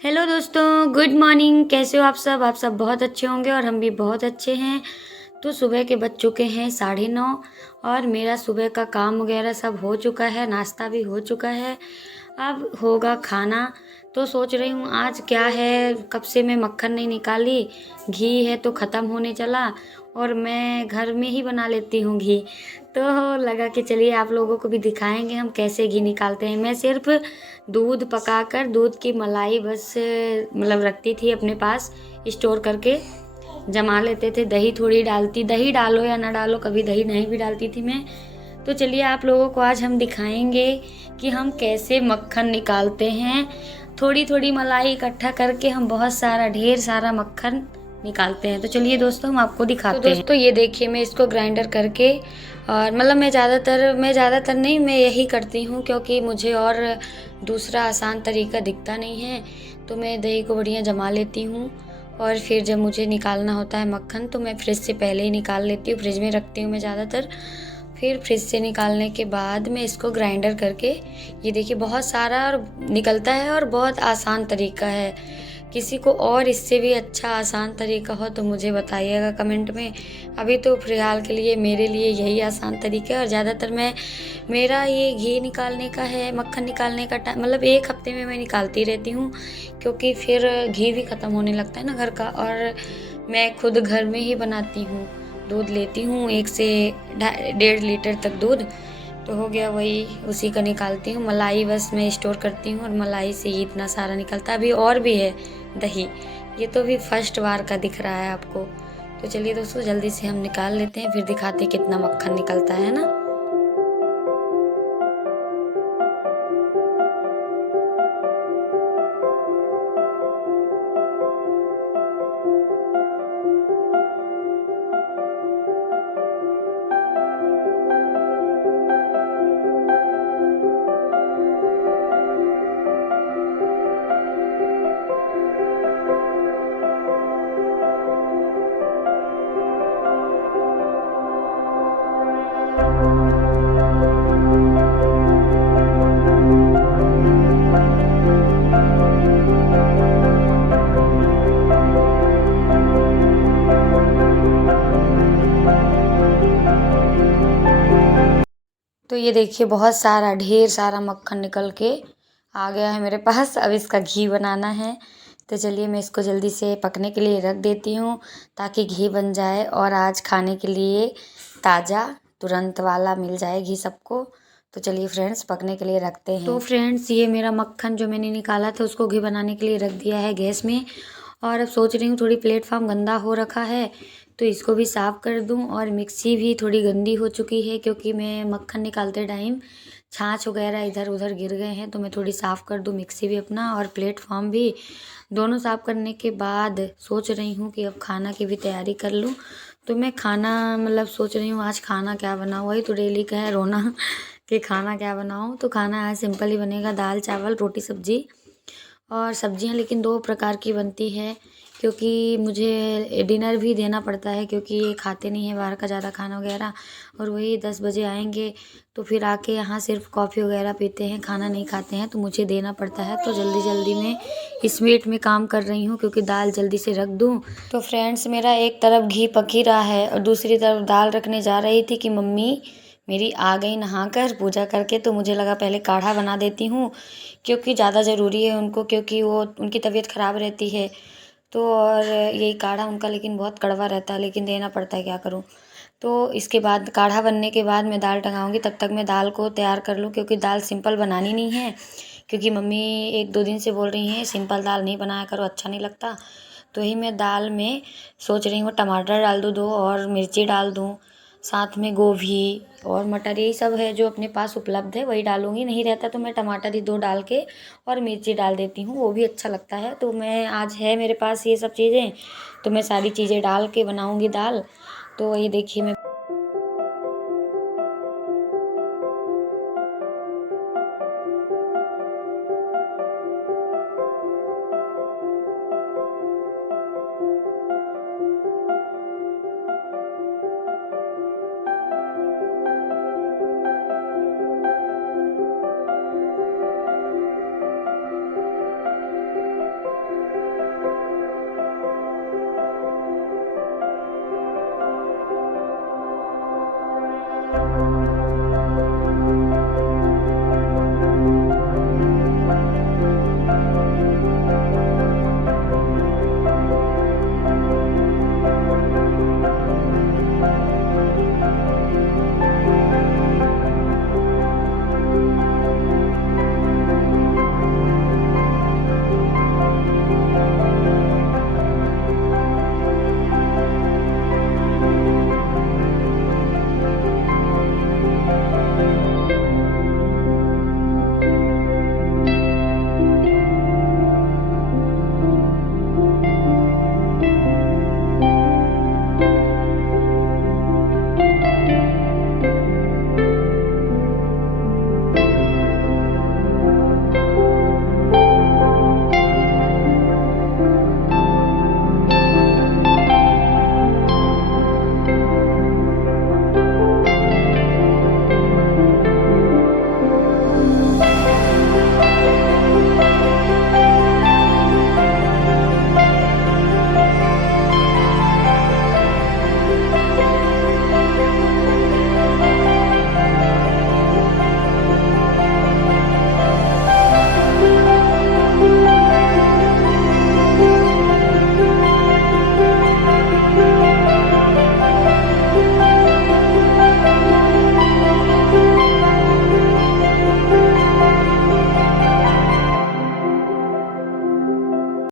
Hello दोस्तों, good morning. कैसे हो आप सब बहुत अच्छे होंगे और हम भी बहुत अच्छे हैं। तो सुबह के बज चुके हैं 9:30 और मेरा सुबह का काम वगैरह सब हो चुका है, नाश्ता भी हो चुका है। अब होगा खाना। तो सोच रही हूँ आज क्या है, कब से मैं मक्खन नहीं निकाली, घी है तो ख़त्म होने चला और मैं घर में ही बना लेती हूँ घी। तो लगा कि चलिए आप लोगों को भी दिखाएंगे हम कैसे घी निकालते हैं। मैं सिर्फ दूध पकाकर दूध की मलाई बस मतलब रखती थी अपने पास, स्टोर करके जमा लेते थे। दही थोड़ी डालती, दही डालो या ना डालो, कभी दही नहीं भी डालती थी मैं। तो चलिए आप लोगों को आज हम दिखाएंगे कि हम कैसे मक्खन निकालते हैं। थोड़ी थोड़ी मलाई इकट्ठा करके हम बहुत सारा ढेर सारा मक्खन निकालते हैं। तो चलिए दोस्तों हम आपको दिखाते हैं। तो दोस्तों ये देखिए, मैं इसको ग्राइंडर करके और मतलब मैं ज़्यादातर नहीं, मैं यही करती हूँ क्योंकि मुझे और दूसरा आसान तरीका दिखता नहीं है। तो मैं दही को बढ़िया जमा लेती हूँ और फिर जब मुझे निकालना होता है मक्खन तो मैं फ्रिज से पहले ही निकाल लेती हूँ, फ्रिज में रखती हूँ मैं ज़्यादातर। फिर फ्रिज से निकालने के बाद मैं इसको ग्राइंडर करके, ये देखिए बहुत सारा और निकलता है और बहुत आसान तरीका है। किसी को और इससे भी अच्छा आसान तरीका हो तो मुझे बताइएगा कमेंट में। अभी तो फिलहाल के लिए मेरे लिए यही आसान तरीका है और ज़्यादातर मेरा ये घी निकालने का है, मक्खन निकालने का टाइम मतलब 1 हफ्ते में मैं निकालती रहती हूँ क्योंकि फिर घी भी ख़त्म होने लगता है ना घर का। और मैं खुद घर में ही बनाती हूँ, दूध लेती हूँ 1 से 1.5 लीटर तक दूध, तो हो गया वही, उसी का निकालती हूँ। मलाई बस मैं स्टोर करती हूँ और मलाई से ही इतना सारा निकलता है। अभी और भी है दही, ये तो भी फर्स्ट बार का दिख रहा है आपको। तो चलिए दोस्तों जल्दी से हम निकाल लेते हैं, फिर दिखाते हैं कितना मक्खन निकलता है ना। तो ये देखिए बहुत सारा ढेर सारा मक्खन निकल के आ गया है मेरे पास। अब इसका घी बनाना है। तो चलिए मैं इसको जल्दी से पकने के लिए रख देती हूँ ताकि घी बन जाए और आज खाने के लिए ताज़ा तुरंत वाला मिल जाए घी सबको। तो चलिए फ्रेंड्स पकने के लिए रखते हैं। तो फ्रेंड्स ये मेरा मक्खन जो मैंने निकाला था उसको घी बनाने के लिए रख दिया है गैस में। और अब सोच रही हूँ थोड़ी प्लेटफॉर्म गंदा हो रखा है तो इसको भी साफ़ कर दूँ। और मिक्सी भी थोड़ी गंदी हो चुकी है क्योंकि मैं मक्खन निकालते टाइम छाछ वगैरह इधर उधर गिर गए हैं, तो मैं थोड़ी साफ़ कर दूँ मिक्सी भी अपना और प्लेटफॉर्म भी। दोनों साफ़ करने के बाद सोच रही हूँ कि अब खाना की भी तैयारी कर लूँ। तो मैं खाना मतलब सोच रही हूँ आज खाना क्या बनाऊँ, वही तो डेली का है रोना कि खाना क्या बनाऊँ। तो खाना आज सिंपल ही बनेगा, दाल चावल रोटी सब्जी। और सब्जियां लेकिन 2 प्रकार की बनती है क्योंकि मुझे डिनर भी देना पड़ता है क्योंकि ये खाते नहीं हैं बाहर का ज़्यादा खाना वगैरह। और वही 10 बजे आएंगे तो फिर आके यहाँ सिर्फ कॉफ़ी वगैरह पीते हैं, खाना नहीं खाते हैं, तो मुझे देना पड़ता है। तो जल्दी जल्दी में इस वेट में काम कर रही हूँ क्योंकि दाल जल्दी से रख दूँ। तो फ्रेंड्स मेरा एक तरफ घी पक ही रहा है और दूसरी तरफ दाल रखने जा रही थी कि मम्मी मेरी आ गई नहाकर पूजा करके, तो मुझे लगा पहले काढ़ा बना देती हूँ क्योंकि ज़्यादा ज़रूरी है उनको, क्योंकि वो उनकी तबीयत ख़राब रहती है। तो और यही काढ़ा उनका लेकिन बहुत कड़वा रहता है, लेकिन देना पड़ता है, क्या करूँ। तो इसके बाद काढ़ा बनने के बाद मैं दाल टंगाऊँगी, तब तक मैं दाल को तैयार कर लूँ क्योंकि दाल सिंपल बनानी नहीं है। क्योंकि मम्मी 1-2 दिन से बोल रही हैं सिंपल दाल नहीं बनाया करो, अच्छा नहीं लगता। तो ही मैं दाल में सोच रही हूँ टमाटर डाल दूँ 2 और मिर्ची डाल दूँ, साथ में गोभी और मटर, यही सब है जो अपने पास उपलब्ध है वही डालूँगी। नहीं रहता तो मैं टमाटर ही 2 डाल के और मिर्ची डाल देती हूँ, वो भी अच्छा लगता है। तो मैं आज है मेरे पास ये सब चीज़ें, तो मैं सारी चीज़ें डाल के बनाऊँगी दाल। तो ये देखिए मैं